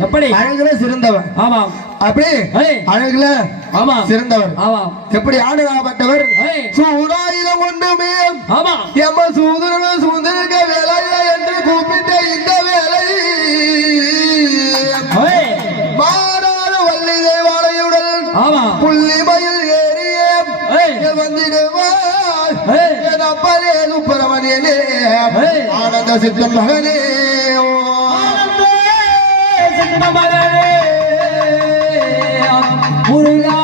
எப்படி அழகுல சிறந்தவர். ஆமாம். அப்படி அழகுல ஆமா சிறந்தவர். ஆமாம். எப்படி ஆடுகாப்பட்டவர் சூதாயுதம் ஒன்றுமே ஆமா எம்ம சூதரன் சூதரிக்க வேலையில என்று கூப்பிட்ட இந்த வேலை மாறாத வள்ளி தேவாலயுடன் ஆமா புள்ளிமயில் ஏறிய வந்திடுவார் என் அப்பனே சுப்பிரமணியனே ஆனந்த சித்தன் மகனே முருகா